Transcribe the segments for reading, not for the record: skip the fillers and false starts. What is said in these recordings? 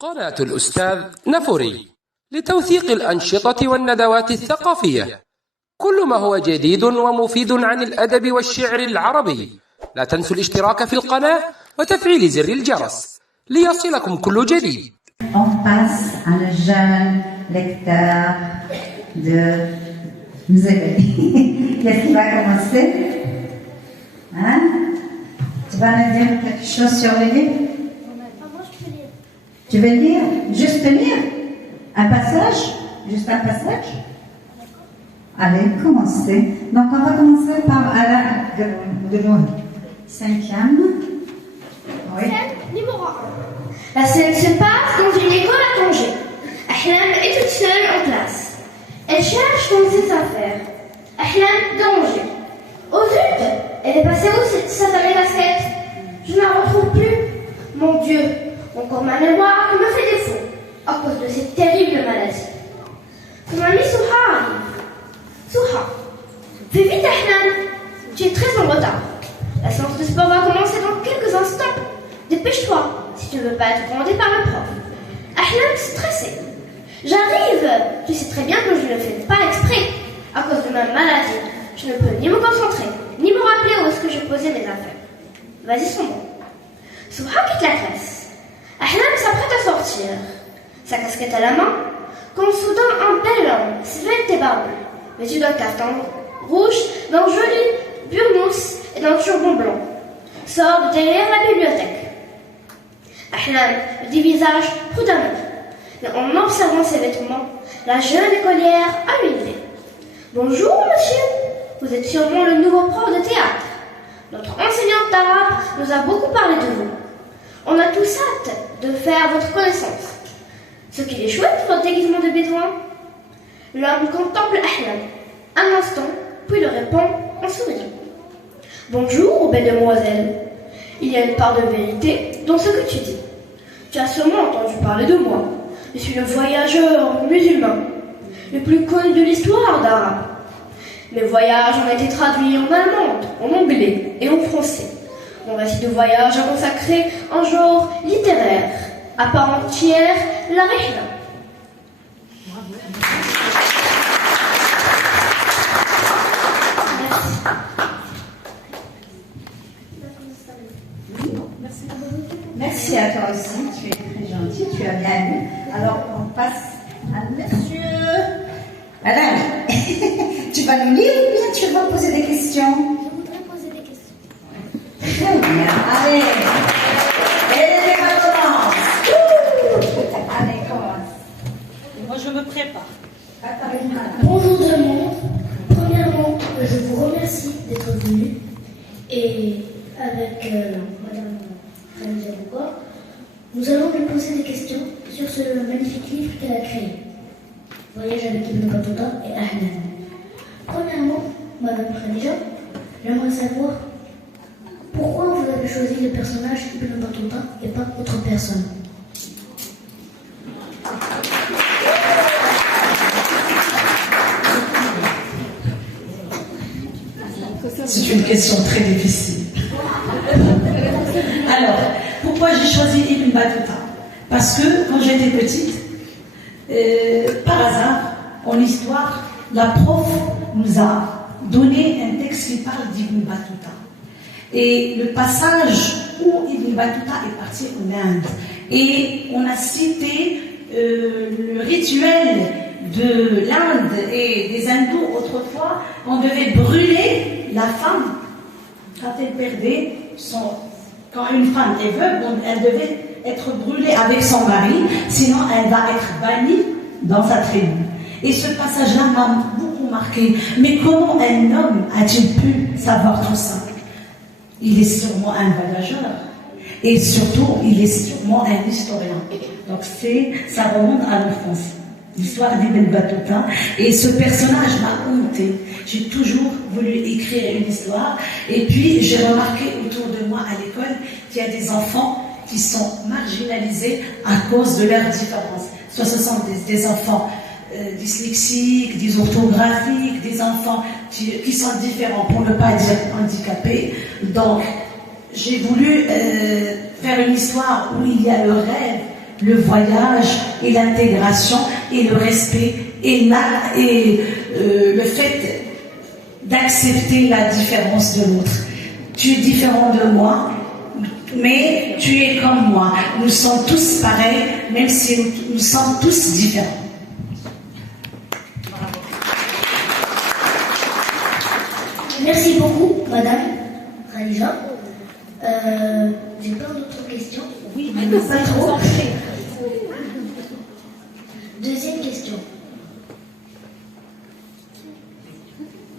قناة الأستاذ نفوري لتوثيق الأنشطة والندوات الثقافية. كل ما هو جديد ومفيد عن الأدب والشعر العربي. لا تنسوا الاشتراك في القناة وتفعيل زر الجرس ليصلكم كل جديد. On passe à le jeune lecteur de Mzébéli. Qu'est-ce qui va commencer? Hein? Tu vas nous dire quelque chose sur le livre? Moi, je peux lire. Tu veux lire? Juste lire? Un passage? Juste un passage? Allez, commencez. Donc, on va commencer par Alain Gouloun. 5e. Oui. Scène numéro 1. La scène se passe dans une école à Tanger. Ahlam est toute seule en classe. Elle cherche dans ses affaires. Ahlam danger. Oh zut! Elle est passée où cette satanée casquette? Je ne la retrouve plus. Mon Dieu, encore ma mémoire me fait défaut à cause de cette terrible maladie. Son ami Souha arrive. Souha, fais vite Ahlam. Tu es très en retard. La séance de sport va commencer dans quelques instants. Dépêche-toi, si tu ne veux pas être grondé par le prof. Ahlam stressé. J'arrive. Tu sais très bien que je ne le fais pas exprès. À cause de ma maladie, je ne peux ni me concentrer, ni me rappeler où est-ce que je posais mes affaires. Vas-y, son bon. Souha quitte la classe. Ahlam s'apprête à sortir. Sa casquette à la main, quand soudain un bel homme, svelte et barbu, vêtu d'un carton rouge, d'un joli burnous et d'un turban blanc, sort de derrière la bibliothèque. Ahlam le dévisage prudemment, mais en observant ses vêtements, la jeune écolière a une idée. Bonjour, monsieur. Vous êtes sûrement le nouveau prof de théâtre. Notre enseignante d'arabe nous a beaucoup parlé de vous. On a tous hâte de faire votre connaissance. Ce qu'il est chouette, votre déguisement de bédouin. L'homme contemple Ahlam un instant, puis le répond en souriant. Bonjour, belle demoiselle. Il y a une part de vérité dans ce que tu dis. Tu as sûrement entendu parler de moi. Je suis le voyageur musulman, le plus connu de l'histoire d'arabe. Mes voyages ont été traduits en allemand, en anglais et en français. Mon récit de voyage a consacré un genre littéraire, à part entière, la rihla. Merci à toi aussi, tu es très gentil, tu as bien lu. Alors, on passe à monsieur Alain. Tu vas nous lire ou bien tu vas poser des questions? Je voudrais poser des questions. Très bien, allez. Et les commence. Allez, commence. Moi, je me prépare. Bonjour tout le monde. Premièrement, je vous remercie d'être venus. Et avec Madame Khadija Boukor, nous allons lui poser des questions sur ce magnifique livre qu'elle a créé. Voyage avec Ibn Battuta et Ahlam. Premièrement, Madame Khadija, j'aimerais savoir pourquoi vous avez choisi le personnage Ibn Battuta et pas autre personne. C'est une question très difficile. Alors, pourquoi j'ai choisi Ibn Battuta? Parce que quand j'étais petite, par hasard, en histoire, la prof nous a donné un texte qui parle d'Ibn Battuta. Et le passage où Ibn Battuta est parti en Inde. Et on a cité le rituel de l'Inde et des hindous autrefois, on devait brûler la femme quand elle perdait son... Quand une femme est veuve, elle devait être brûlée avec son mari, sinon elle va être bannie dans sa tribu. Et ce passage-là m'a beaucoup marqué. Mais comment un homme a-t-il pu savoir tout ça? Il est sûrement un voyageur. Et surtout, il est sûrement un historien. Donc ça remonte à l'enfance. L'histoire d'Ibn Battuta. Et ce personnage m'a hanté. J'ai toujours voulu écrire une histoire. Et puis, j'ai remarqué autour de moi à l'école qu'il y a des enfants qui sont marginalisés à cause de leurs différences. Soit ce sont des enfants dyslexiques, dysorthographiques, des enfants qui sont différents, pour ne pas dire handicapés. Donc, j'ai voulu faire une histoire où il y a le rêve le voyage et l'intégration et le respect et le fait d'accepter la différence de l'autre. Tu es différent de moi, mais tu es comme moi. Nous sommes tous pareils, même si nous sommes tous différents. Merci beaucoup, Madame Khadija. J'ai plein d'autres questions. Oui, mais pas trop. Deuxième question.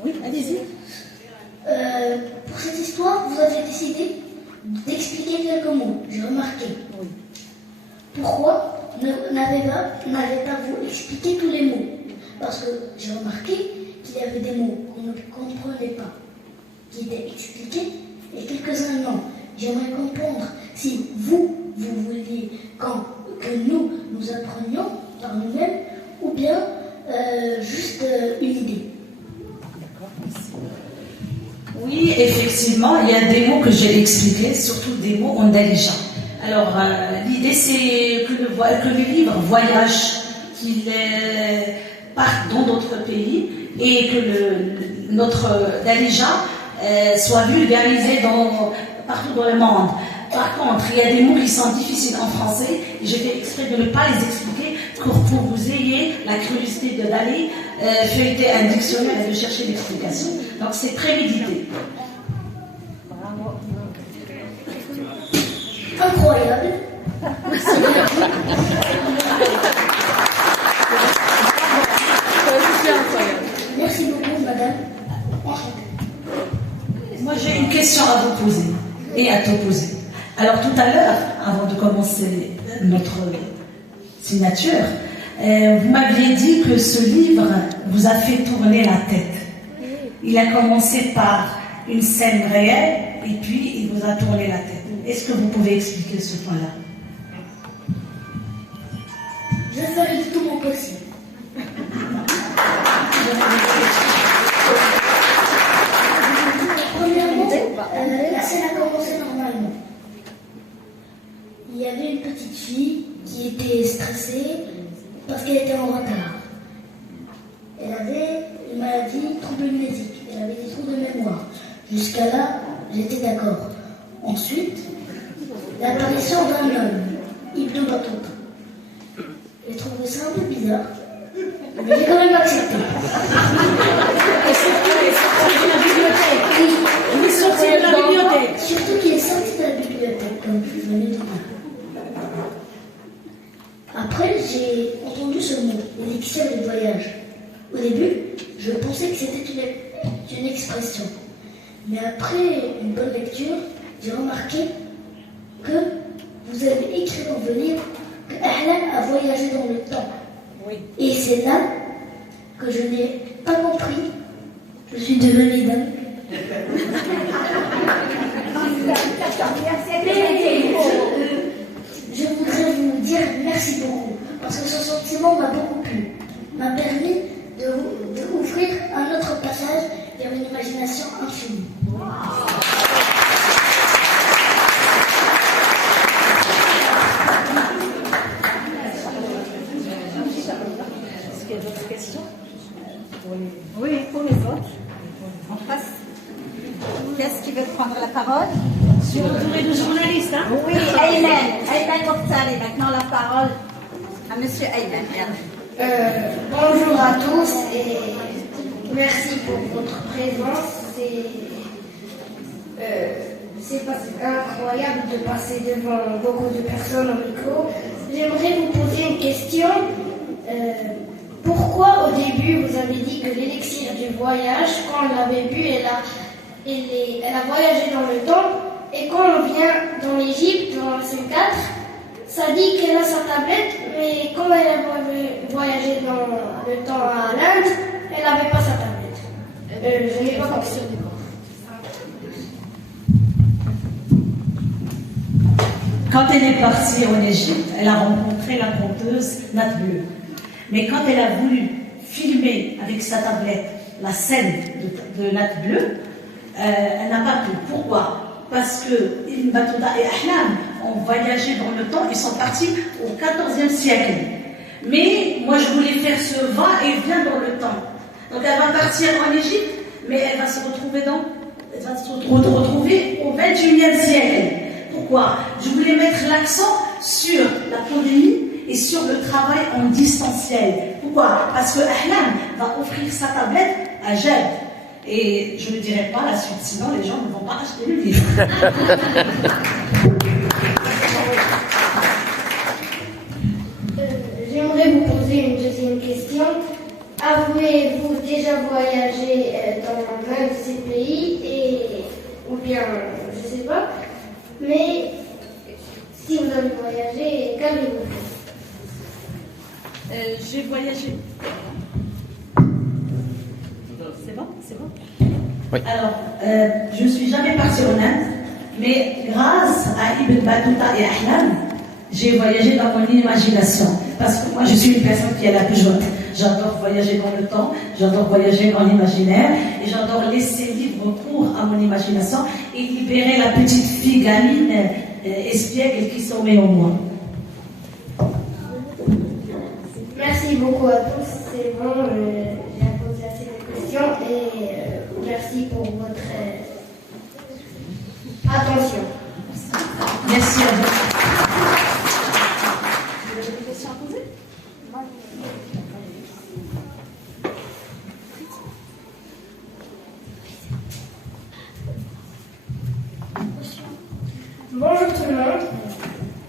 Oui, allez-y. Pour cette histoire, vous avez décidé d'expliquer quelques mots. J'ai remarqué. Oui. Pourquoi n'avez-vous expliqué tous les mots? Parce que j'ai remarqué qu'il y avait des mots qu'on ne comprenait pas, qui étaient expliqués, et quelques-uns non. J'aimerais comprendre si vous vouliez que nous apprenions par nous-mêmes, ou bien juste une idée. Oui, effectivement, il y a des mots que j'ai expliqués, surtout des mots en darija. Alors, l'idée, c'est que le livre voyage, qu'il parte dans d'autres pays et que notre darija soit vulgarisé partout dans le monde. Par contre, il y a des mots qui sont difficiles en français et j'ai fait exprès de ne pas les expliquer pour que vous ayez la curiosité d'aller feuilleter un dictionnaire et de chercher l'explication. Donc c'est prémédité. Incroyable. Merci beaucoup, madame. Moi j'ai une question à vous poser et à te poser. Alors tout à l'heure, avant de commencer notre signature, vous m'aviez dit que ce livre vous a fait tourner la tête. Il a commencé par une scène réelle et puis il vous a tourné la tête. Est-ce que vous pouvez expliquer ce point-là? Je ferai tout mon possible. Premièrement, la scène a commencé normalement. Il y avait une petite fille qui était stressée parce qu'elle était en retard. Elle avait une maladie trouble-mnésique. Elle avait des trous de mémoire. Jusqu'à là, j'étais d'accord. Ensuite, l'apparition d'un homme, Ibn Battuta. J'ai trouvé ça un peu bizarre, mais j'ai quand même accepté. Il est sorti de la bibliothèque. Surtout qu'il est sorti de la bibliothèque, comme vous venez de dire. Après, j'ai entendu ce mot, l'élixir du voyage. Au début, je pensais que c'était une expression. Mais après une bonne lecture, j'ai remarqué que vous avez écrit dans vos livres que Ahlan a voyagé dans le temps. Oui. Et c'est là que je n'ai pas compris. Je suis devenue dingue. Je voudrais vous dire merci beaucoup, parce que ce sentiment m'a beaucoup plu, m'a permis d'ouvrir un autre passage vers une imagination infinie. Est-ce qu'il y a d'autres questions? Oui, pour les autres. On passe. Qu'est-ce qui veut prendre la parole? Sur le tour de journaliste, hein? Oui, Ayman Mokhtarli. Maintenant la parole à Monsieur Ayman. Bonjour à tous et merci pour votre présence. C'est incroyable de passer devant beaucoup de personnes au micro. J'aimerais vous poser une question. Pourquoi au début vous avez dit que l'élixir du voyage, quand on l'avait bu, elle a voyagé dans le temps, et quand on vient dans l'Égypte, dans la scène 4, ça dit qu'elle a sa tablette, mais quand elle a voyagé dans le temps à l'Inde, elle n'avait pas sa tablette. Je n'ai pas compris. Quand elle est partie en Égypte, elle a rencontré la conteuse Nat Bleu. Mais quand elle a voulu filmer avec sa tablette la scène de Nat Bleu, elle n'a pas pu. Pourquoi? Parce que Ibn Battuta et Ahlam ont voyagé dans le temps, ils sont partis au XIVe siècle. Mais moi, je voulais faire ce va-et-vient dans le temps. Donc, elle va partir en Égypte, mais elle va se retrouver au XXIe siècle. Pourquoi? Je voulais mettre l'accent sur la pandémie et sur le travail en distanciel. Pourquoi? Parce que Ahlam va offrir sa tablette à Jeb. Et je ne dirai pas la suite, sinon les gens ne vont pas acheter le livre. J'aimerais vous poser une deuxième question. Avez-vous déjà voyagé dans l'un de ces pays ou bien, je ne sais pas, mais si vous avez voyagé, qu'avez-vous fait? J'ai voyagé. C'est bon? C'est bon? Oui. Alors, je ne suis jamais partie en Inde, mais grâce à Ibn Battuta et Ahlam, j'ai voyagé dans mon imagination. Parce que moi, je suis une personne qui est la plus jointe. J'adore voyager dans le temps, j'adore voyager dans l'imaginaire, et j'adore laisser libre cours à mon imagination et libérer la petite fille gamine espiègle qui sommeille en moi. Merci beaucoup à tous. C'est bon, j'ai posé assez de questions et merci pour votre attention. Merci à vous. Vous avez des questions à poser? Bonjour tout le monde.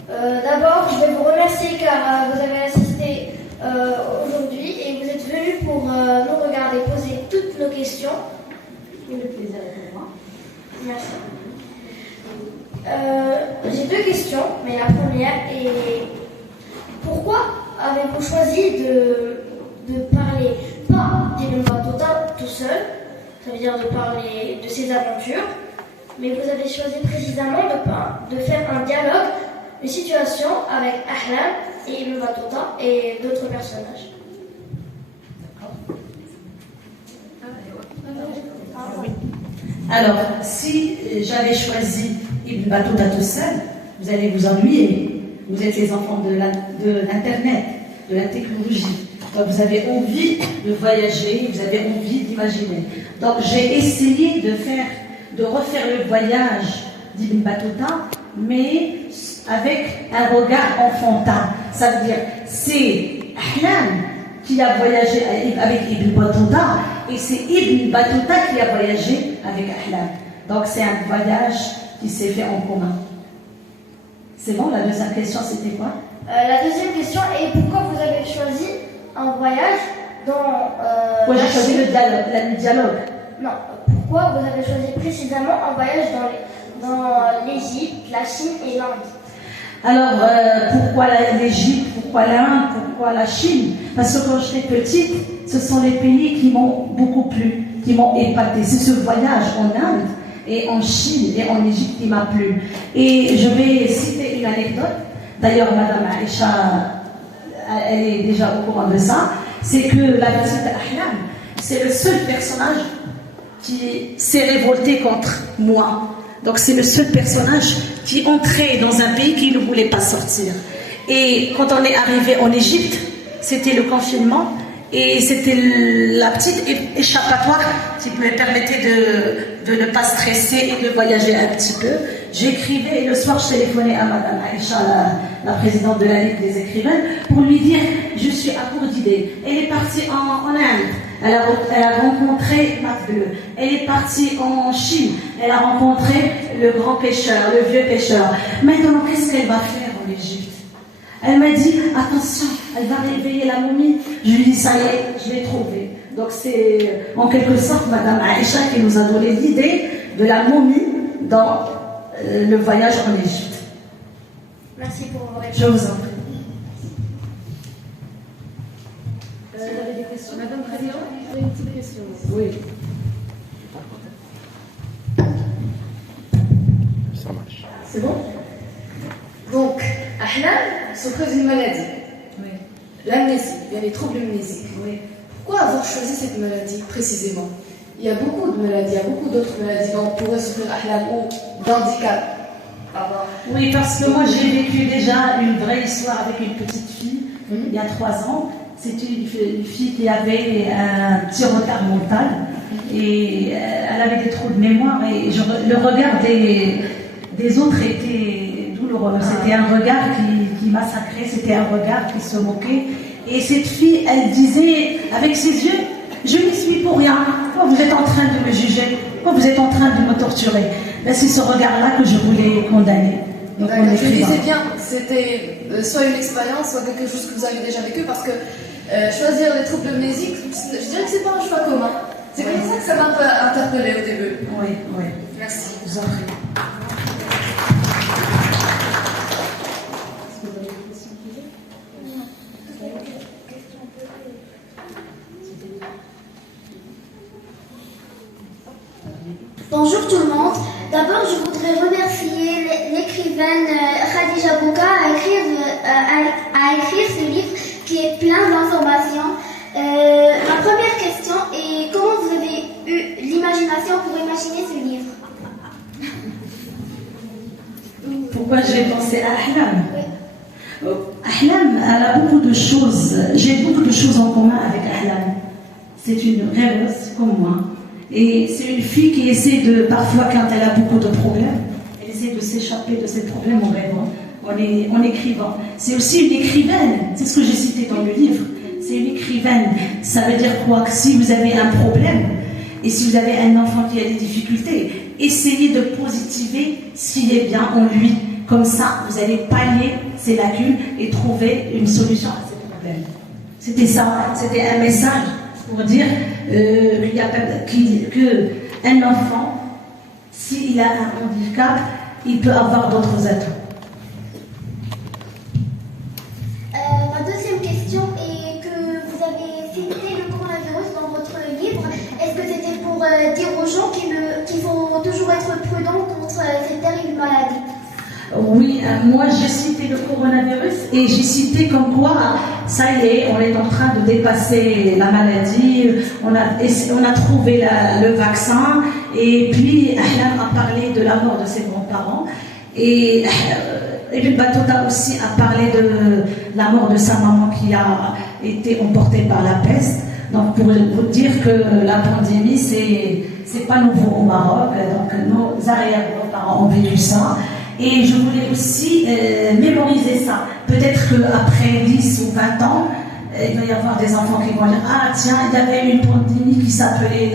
D'abord, je vais vous remercier car vous avez assisté aujourd'hui et vous êtes venus pour nous regarder poser toutes nos questions. Le plaisir est pour moi. Merci. J'ai deux questions, mais la première est pourquoi avez-vous choisi de parler pas d'Ibn Battuta tout seul, ça veut dire de parler de ses aventures, mais vous avez choisi précisément de faire un dialogue, une situation avec Ahlam et Ibn Battuta et d'autres personnages. Alors, si j'avais choisi Ibn Battuta tout seul, vous allez vous ennuyer. Vous êtes les enfants de l'Internet, de la technologie. Donc, vous avez envie de voyager, vous avez envie d'imaginer. Donc, j'ai essayé de refaire le voyage d'Ibn Battuta, mais avec un regard enfantin. Ça veut dire, c'est Ahlam qui a voyagé avec Ibn Battuta, et c'est Ibn Battuta qui a voyagé avec Ahlam. Donc, c'est un voyage qui s'est fait en commun. C'est bon, la deuxième question, c'était quoi? La deuxième question est pourquoi vous avez choisi un voyage dans... Moi, j'ai choisi le dialogue. Non, pourquoi vous avez choisi précisément un voyage dans l'Égypte, la Chine et l'Inde? Alors, pourquoi l'Égypte, pourquoi l'Inde, pourquoi la Chine? Parce que quand j'étais petite, ce sont les pays qui m'ont beaucoup plu, qui m'ont épaté. C'est ce voyage en Inde et en Chine et en Égypte qui m'a plu. Et je vais citer une anecdote. D'ailleurs, Madame Aïcha, elle est déjà au courant de ça. C'est que la petite Ahlam, c'est le seul personnage qui s'est révolté contre moi. Donc c'est le seul personnage qui entrait dans un pays qui ne voulait pas sortir. Et quand on est arrivé en Égypte, c'était le confinement et c'était la petite échappatoire qui me permettait de ne pas stresser et de voyager un petit peu. J'écrivais et le soir je téléphonais à Madame Aïcha, la présidente de la Ligue des écrivains, pour lui dire je suis à court d'idées. Elle est partie en Inde. Elle a rencontré Matt Bleu. Elle est partie en Chine. Elle a rencontré le grand pêcheur, le vieux pêcheur. Maintenant, qu'est-ce qu'elle va faire en Égypte? Elle m'a dit, attention, elle va réveiller la momie. Je lui dis, ça y est, je l'ai trouvée. Donc c'est en quelque sorte Madame Aïcha qui nous a donné l'idée de la momie dans le voyage en Égypte. Merci pour vos réponses. Je vous en prie. Vous avez des questions? Madame Présidente, j'ai une petite question. Oui. Ça marche. C'est bon? Donc, Ahlam se cause une maladie. Oui. L'amnésie, il y a les troubles amnésiques. Oui. Pourquoi avoir choisi cette maladie précisément? Il y a beaucoup de maladies, il y a beaucoup d'autres maladies dont pourrait souffrir Ahlam ou d'handicap. Oui, parce que moi j'ai vécu déjà une vraie histoire avec une petite fille il y a 3 ans. C'était une fille qui avait un petit retard mental et elle avait des troubles de mémoire et le regard des autres était douloureux. C'était un regard qui massacrait, c'était un regard qui se moquait. Et cette fille, elle disait avec ses yeux, je n'y suis pour rien. Pourquoi vous êtes en train de me juger? Pourquoi vous êtes en train de me torturer? Ben, c'est ce regard-là que je voulais condamner. Donc, je disais bien, c'était soit une expérience, soit quelque chose que vous avez déjà vécu, parce que choisir les troubles amnésiques, je dirais que c'est pas un choix commun. C'est comme ça que ça m'a un peu interpellée au début. Oui, oui. Merci. Je vous en prie. Bonjour tout le monde. D'abord, je voudrais remercier l'écrivaine Khadija Bouka à écrire ce livre qui est plein d'informations. Ma première question est comment vous avez eu l'imagination pour imaginer ce livre? Pourquoi j'ai pensé à Ahlam? Ahlam, elle a beaucoup de choses. J'ai beaucoup de choses en commun avec Ahlam. C'est une rêveuse comme moi. Et c'est une fille qui essaie de, parfois quand elle a beaucoup de problèmes, elle essaie de s'échapper de ses problèmes en rêvant, en écrivant. C'est aussi une écrivaine, c'est ce que j'ai cité dans le livre. C'est une écrivaine. Ça veut dire quoi? Que si vous avez un problème, et si vous avez un enfant qui a des difficultés, essayez de positiver ce qui est bien en lui. Comme ça, vous allez pallier ces lacunes et trouver une solution à ces problèmes. C'était ça, c'était un message pour dire qu'un enfant, s'il a un handicap, il peut avoir d'autres atouts. Ma deuxième question est que vous avez cité le coronavirus dans votre livre. Est-ce que c'était pour dire aux gens qu'il faut toujours être prudent contre cette terrible maladie? Oui, moi j'ai cité le coronavirus et j'ai cité comme quoi, ça y est, on est en train de dépasser la maladie, on a trouvé le vaccin et puis Ahlam a parlé de la mort de ses grands-parents et Ibn Battuta aussi a parlé de la mort de sa maman qui a été emportée par la peste. Donc pour vous dire que la pandémie c'est pas nouveau au Maroc, donc nos arrière-grands-parents ont vécu ça. Et je voulais aussi mémoriser ça. Peut-être qu'après 10 ou 20 ans, il va y avoir des enfants qui vont dire « Ah tiens, il y avait une pandémie qui s'appelait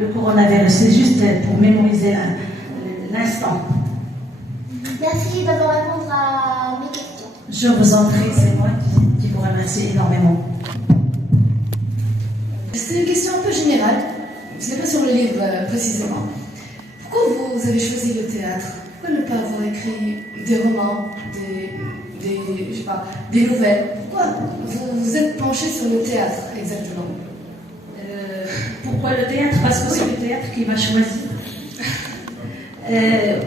le coronavirus ». C'est juste pour mémoriser l'instant. Merci d'avoir répondu à mes questions. Je vous en prie, c'est moi qui vous remercie énormément. C'est une question un peu générale. Ce n'est pas sur le livre précisément. Pourquoi vous avez choisi le théâtre? Pourquoi ne pas avoir écrit des romans, des nouvelles? Pourquoi vous êtes penché sur le théâtre exactement? Pourquoi le théâtre? Parce que c'est le théâtre qui m'a choisi.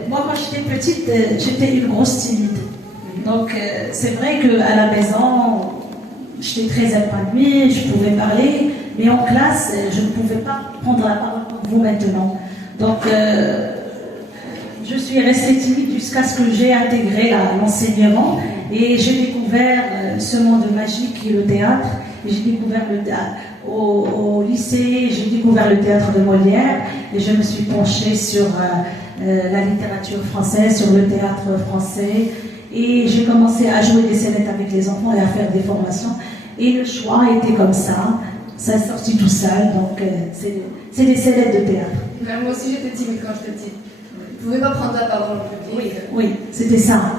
Moi, quand j'étais petite, j'étais une grosse timide. Donc, c'est vrai qu'à la maison, j'étais très épanouie, je pouvais parler, mais en classe, je ne pouvais pas prendre la parole comme vous maintenant. Donc, je suis restée timide jusqu'à ce que j'ai intégré l'enseignement et j'ai découvert ce monde magique qui est le théâtre. J'ai découvert au lycée, j'ai découvert le théâtre de Molière et je me suis penchée sur la littérature française, sur le théâtre français et j'ai commencé à jouer des scénettes avec les enfants et à faire des formations et le choix était comme ça. Ça est sorti tout seul, donc c'est des scénettes de théâtre. Moi aussi j'étais timide quand j'étais petite. Vous ne pouvez pas prendre la parole en public. Oui, c'était ça.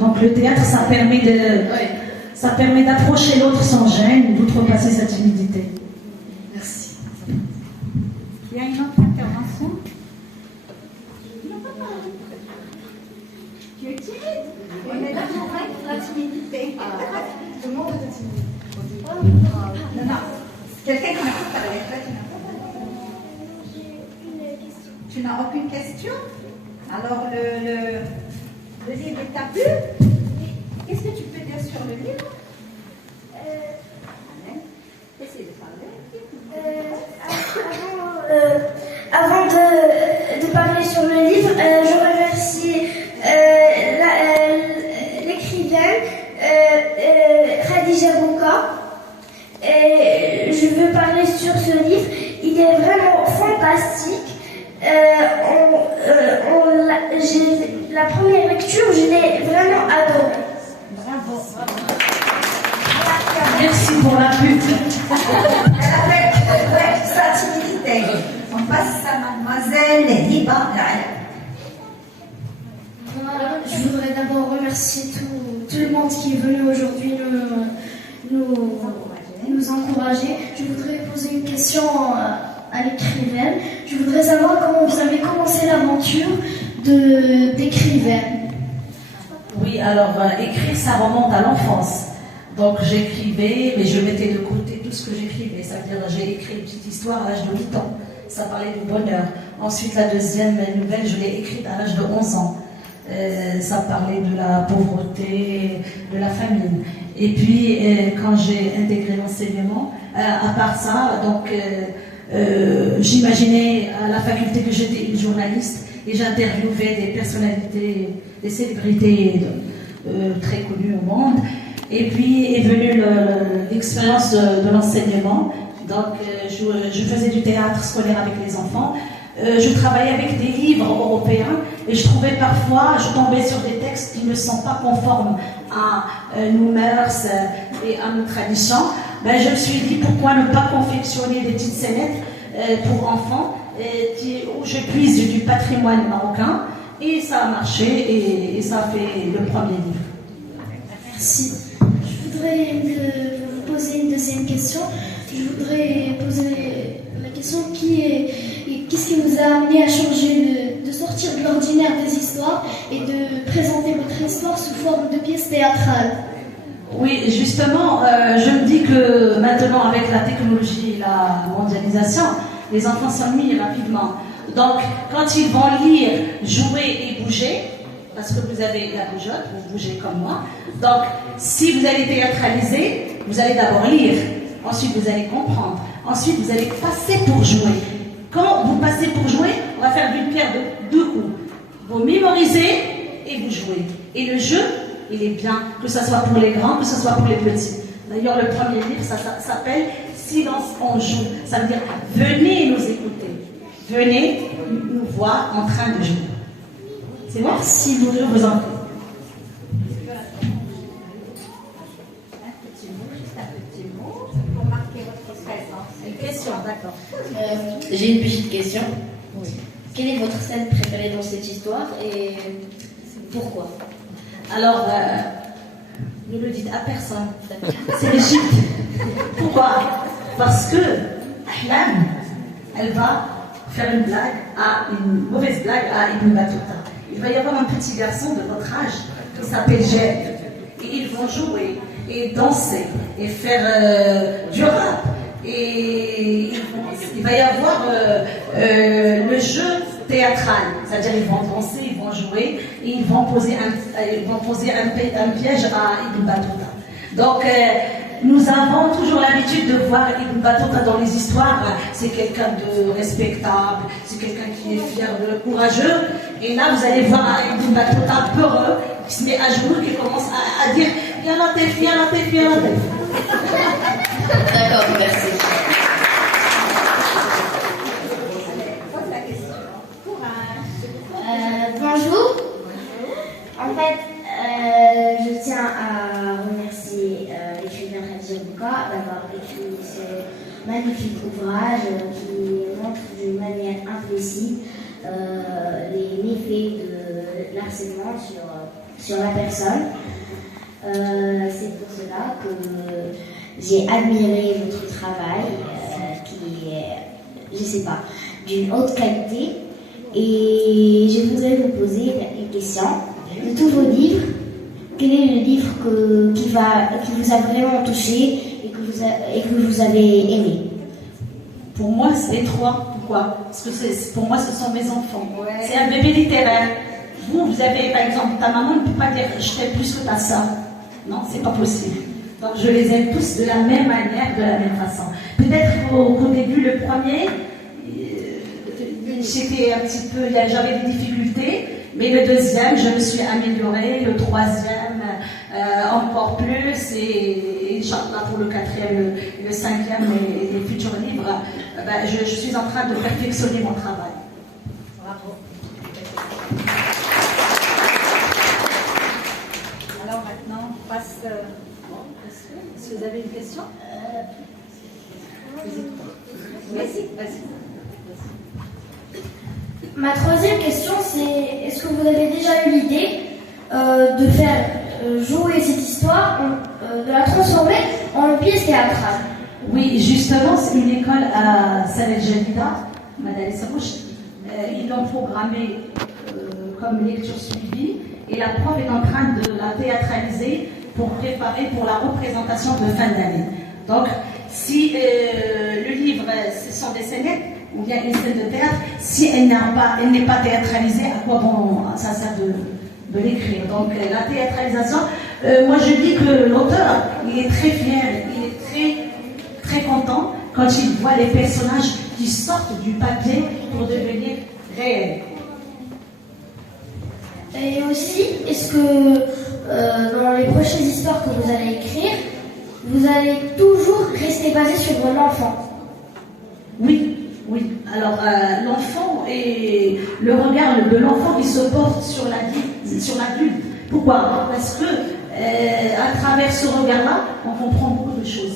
Donc le théâtre, ça permet d'approcher l'autre sans gêne, d'outrepasser sa timidité. Merci. Il y a une autre intervention? Tu es timide? On est là pour vaincre la timidité. Tout le monde était timide. Non, non. Quelqu'un qui n'a pas parlé. Tu n'as aucune question? Alors, le livre t'a plu? Qu'est-ce que tu peux dire sur le livre? Essaye de parler. Avant de parler sur le livre, je remercie est vraiment fantastique. La première lecture, je l'ai vraiment adorée. Bravo. Merci pour la pute. Avec sa timidité. On passe à mademoiselle Hiba. Voilà, je voudrais d'abord remercier tout le monde qui est venu aujourd'hui nous encourager. Je voudrais poser une question à l'écrivaine. Je voudrais savoir comment vous avez commencé l'aventure d'écrivaine. Oui, alors écrire, ça remonte à l'enfance. Donc j'écrivais, mais je mettais de côté tout ce que j'écrivais. Ça veut dire j'ai écrit une petite histoire à l'âge de 8 ans. Ça parlait du bonheur. Ensuite, la deuxième nouvelle, je l'ai écrite à l'âge de 11 ans. Ça parlait de la pauvreté, de la famine. Et puis, quand j'ai intégré l'enseignement, à part ça, donc j'imaginais à la faculté que j'étais une journaliste et j'interviewais des personnalités, des célébrités très connues au monde. Et puis est venue l'expérience de l'enseignement. Donc, je faisais du théâtre scolaire avec les enfants. Je travaillais avec des livres européens et je trouvais parfois, je tombais sur des textes qui ne sont pas conformes à nos mœurs et à nos traditions. Ben, je me suis dit pourquoi ne pas confectionner des petites scénettes pour enfants où je puise du patrimoine marocain, et ça a marché et ça a fait le premier livre. Merci. Je voudrais vous poser une deuxième question. Je voudrais poser la question qu'est-ce qui vous a amené à changer de sortir de l'ordinaire des histoires et de présenter votre histoire sous forme de pièces théâtrales? Oui, justement, je me dis que maintenant, avec la technologie et la mondialisation, les enfants s'ennuient rapidement. Donc, quand ils vont lire, jouer et bouger, parce que vous avez la bougeotte, vous bougez comme moi. Donc, si vous allez théâtraliser, vous allez d'abord lire, ensuite vous allez comprendre, ensuite vous allez passer pour jouer. Quand vous passez pour jouer, on va faire d'une pierre deux coups. Vous mémorisez et vous jouez. Et le jeu, il est bien, que ce soit pour les grands, que ce soit pour les petits. D'ailleurs, le premier livre, ça s'appelle Silence on joue. Ça veut dire, venez nous écouter. Venez nous voir en train de jouer. C'est bon? Merci beaucoup. Je vous en prie. Juste un petit mot pour marquer votre présence. Une question, d'accord. J'ai une petite question. Oui. Quelle est votre scène préférée dans cette histoire et pourquoi? Alors, ne le dites à personne. C'est l'Égypte. Pourquoi? Parce que Ahlam, elle va faire une mauvaise blague à Ibn Battuta. Il va y avoir un petit garçon de votre âge qui s'appelle Jeb. Et ils vont jouer et danser et faire du rap. Et il va y avoir le jeu théâtral. C'est-à-dire ils vont danser, ils vont jouer et ils vont poser un piège à Ibn Battuta. Donc, nous avons toujours l'habitude de voir Ibn Battuta dans les histoires. C'est quelqu'un de respectable, c'est quelqu'un qui est fier, courageux. Et là, vous allez voir Ibn Battuta peureux, qui se met à genoux, qui commence à dire « Viens la tête, viens la tête, viens la tête ». D'accord, merci. Pose la question. Courage. Bonjour. En fait, je tiens à remercier l'écrivain Khadija Bouka d'avoir écrit ce magnifique ouvrage qui montre d'une manière imprécise les méfaits de l'harcèlement sur la personne. C'est pour cela que j'ai admiré votre travail qui est, je sais pas, d'une haute qualité. Et je voudrais vous poser une question. De tous vos livres, quel est le livre qui vous a vraiment touché et que vous avez aimé? Pour moi, c'est les trois. Pourquoi? Parce que pour moi, ce sont mes enfants. Ouais. C'est un bébé littéraire. Vous avez, par exemple, ta maman ne peut pas dire « je t'aime plus que ta soeur ». Non, c'est pas possible. Donc, je les aime tous de la même manière, de la même façon. Peut-être qu'au début, le premier, j'étais un petit peu, j'avais des difficultés, mais le deuxième, je me suis améliorée, le troisième, encore plus, et Inch'Allah, pour le 4e, le 5e et les futurs livres, je suis en train de perfectionner mon travail. Bravo. Alors maintenant, on passe. Est-ce que vous avez une question? Vas-y. Ma troisième question, c'est est-ce que vous avez déjà eu l'idée de faire jouer cette histoire, de la transformer en une pièce théâtrale? Oui, justement, c'est une école à Saleh Jadida, Madame Sabouch. Ils l'ont programmée comme lecture suivie et la prof est en train de la théâtraliser pour préparer pour la représentation de fin d'année. Donc, si le livre, ce sont des scénettes, ou bien une scène de théâtre, si elle n'est pas théâtralisée, à quoi bon ça sert de l'écrire? Donc la théâtralisation, moi je dis que l'auteur, il est très fier, il est très, très content quand il voit les personnages qui sortent du papier pour devenir réels. Et aussi, est-ce que dans les prochaines histoires que vous allez écrire, vous allez toujours rester basé sur l'enfant? Oui. Alors l'enfant et le regard de l'enfant qui se porte sur l'adulte. Pourquoi? Parce que à travers ce regard-là, on comprend beaucoup de choses.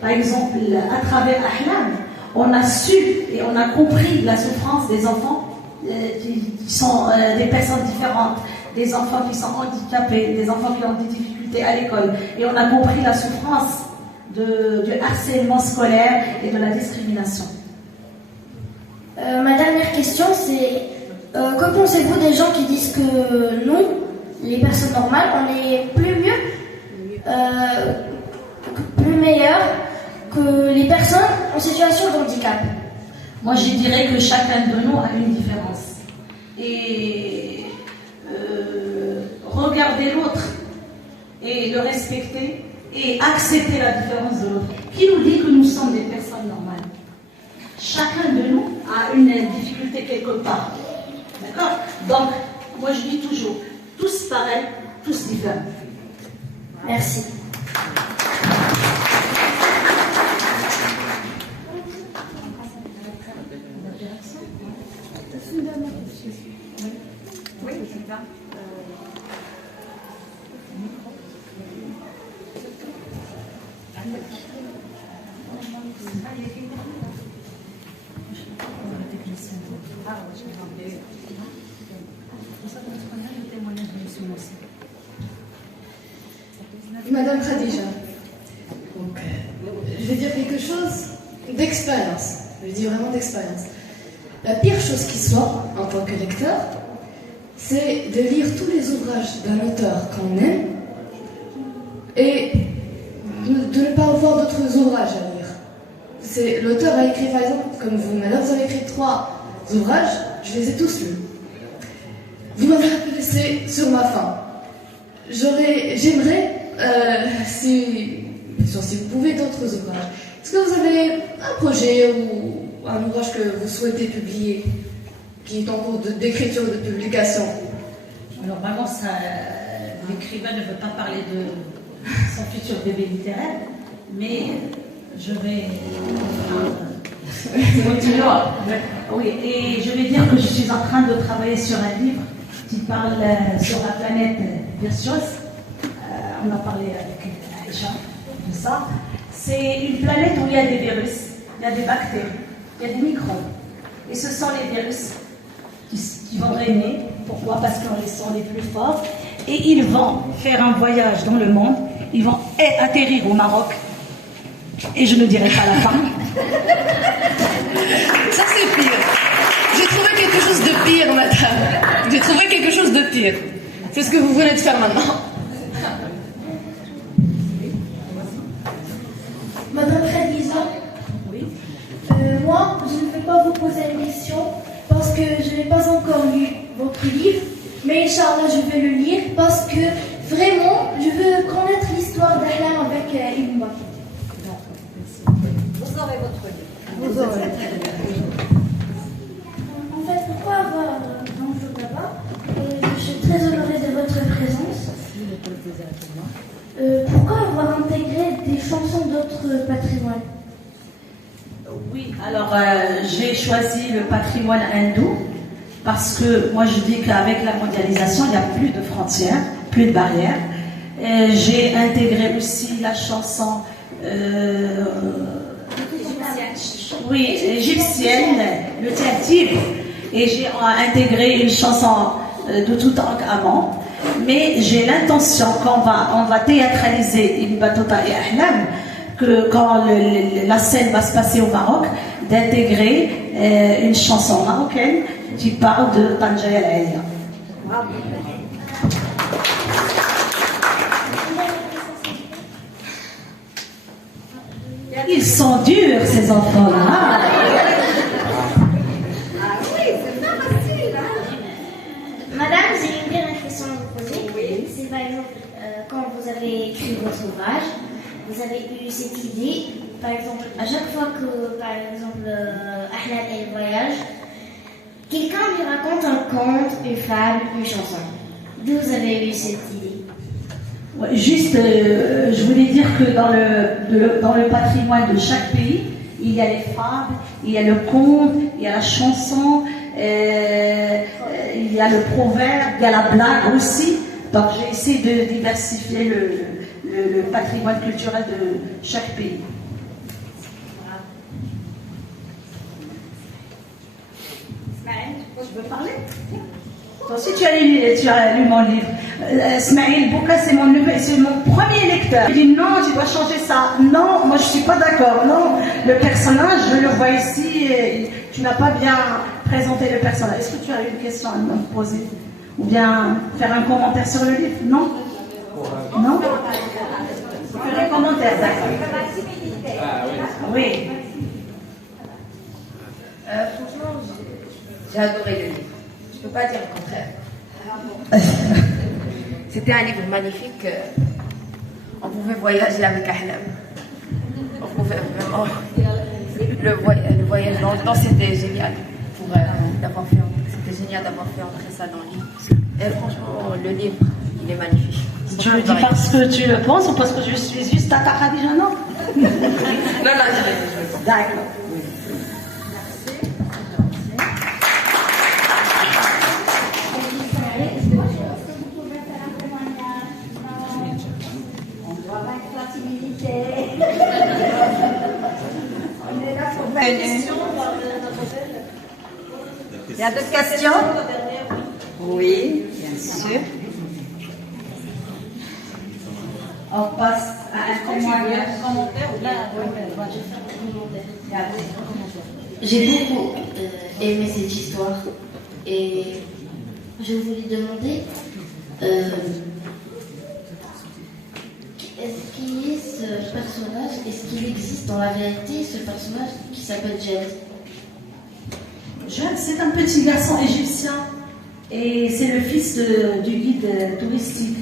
Par exemple, à travers Ahlam, on a su et on a compris la souffrance des enfants qui sont des personnes différentes, des enfants qui sont handicapés, des enfants qui ont des difficultés à l'école. Et on a compris la souffrance du harcèlement scolaire et de la discrimination. Ma dernière question, c'est que pensez-vous des gens qui disent que nous, les personnes normales, on est plus meilleurs que les personnes en situation de handicap? Moi, je dirais que chacun de nous a une différence. Et regarder l'autre et le respecter et accepter la différence de l'autre. Qui nous dit que nous sommes des personnes normales? Chacun de nous a une difficulté quelque part. D'accord? Donc, moi je dis toujours, tous pareils, tous différents. Merci. Oui, c'est ça. Madame Khadija, donc, je vais dire quelque chose d'expérience. Je dis vraiment d'expérience. La pire chose qui soit, en tant que lecteur, c'est de lire tous les ouvrages d'un auteur qu'on aime et de ne pas avoir d'autres ouvrages à lire. L'auteur a écrit, par exemple, comme vous, mais là vous avez écrit 3 ouvrages, je les ai tous lus. Vous m'avez un peu laissé sur ma faim. J'aimerais, si vous pouvez, d'autres ouvrages. Est-ce que vous avez un projet ou un ouvrage que vous souhaitez publier, qui est en cours d'écriture, de publication? Normalement, l'écrivain ne veut pas parler de son futur bébé littéraire, mais je vais continuer. Oui, et je vais dire que je suis en train de travailler sur un livre qui parle sur la planète Virtuose. On a parlé avec Aïcha de ça. C'est une planète où il y a des virus, il y a des bactéries, il y a des microbes. Et ce sont les virus qui vont régner. Pourquoi? Parce qu'ils sont les plus forts. Et ils vont faire un voyage dans le monde. Ils vont atterrir au Maroc. Et je ne dirai pas la fin. Ça c'est pire. J'ai trouvé quelque chose de pire, madame. J'ai trouvé quelque chose de pire. C'est ce que vous venez de faire maintenant. Madame Khadija, Oui. moi, je ne vais pas vous poser une question parce que je n'ai pas encore lu votre livre, mais Inch'Allah, je vais le lire parce que vraiment, je veux connaître l'histoire d'Ahlam avec Ibn Battuta. Vous aurez votre livre. Vous aurez. En fait, pourquoi avoir un jour là-bas? Je suis très honorée de votre présence. Pourquoi avoir intégré des choses Alors, j'ai choisi le patrimoine hindou parce que moi je dis qu'avec la mondialisation, il n'y a plus de frontières, plus de barrières. J'ai intégré aussi la chanson égyptienne, le Tertib, et j'ai intégré une chanson de Toutankhamon. Mais j'ai l'intention qu'on va théâtraliser Ibn Battuta et Ahlam, que quand la scène va se passer au Maroc, d'intégrer une chanson marocaine qui parle de Tanja El Alia. Ils sont durs, ces enfants-là. Ah oui, c'est pas facile. Madame, j'ai une dernière question à vous poser. Oui. C'est par exemple, quand vous avez écrit votre ouvrage, vous avez eu cette idée, par exemple, à chaque fois que, par exemple, Ahlam elle voyage, quelqu'un lui raconte un conte, une fable, une chanson. D'où vous avez eu cette idée? Ouais, juste, je voulais dire que dans le patrimoine de chaque pays, il y a les fables, il y a le conte, il y a la chanson, il y a le proverbe, il y a la blague aussi. Donc j'ai essayé de diversifier le patrimoine culturel de chaque pays. Je veux parler. Toi aussi tu as lu mon livre. Smaïl Bouka, c'est mon premier lecteur. Il dit non, tu dois changer ça. Non, moi je suis pas d'accord. Non, le personnage, je le vois ici, et tu n'as pas bien présenté le personnage. Est-ce que tu as une question à me poser? Ou bien faire un commentaire sur le livre? Non? Non? Faire un commentaire, d'accord. Oui. Franchement, j'ai adoré le livre. Je ne peux pas dire le contraire. C'était un livre magnifique. On pouvait voyager avec Ahlam. On pouvait vraiment. Le voyage dans le temps, c'était génial. C'était génial d'avoir fait entrer ça dans le livre. Et franchement, le livre, il est magnifique. Tu le dis parce que tu le penses ou parce que je suis juste à ta Khadija, non? Non, je le D'accord. Il y a d'autres questions? Oui, bien sûr. On passe à un commentaire. J'ai beaucoup aimé cette histoire et je voulais demander qui est ce personnage? Est-ce qu'il existe dans la réalité ce personnage qui s'appelle Jed? Jed, c'est un petit garçon égyptien et c'est le fils du guide touristique.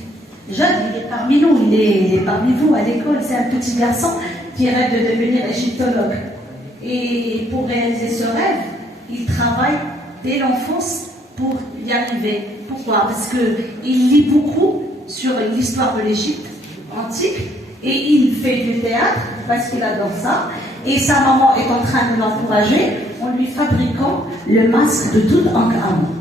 Jed, il est parmi nous, il est parmi vous à l'école. C'est un petit garçon qui rêve de devenir égyptologue. Et pour réaliser ce rêve, il travaille dès l'enfance pour y arriver. Pourquoi? Parce qu'il lit beaucoup sur l'histoire de l'Égypte antique et il fait du théâtre parce qu'il adore ça. Et sa maman est en train de l'encourager en lui fabriquant le masque de Toutankhamon.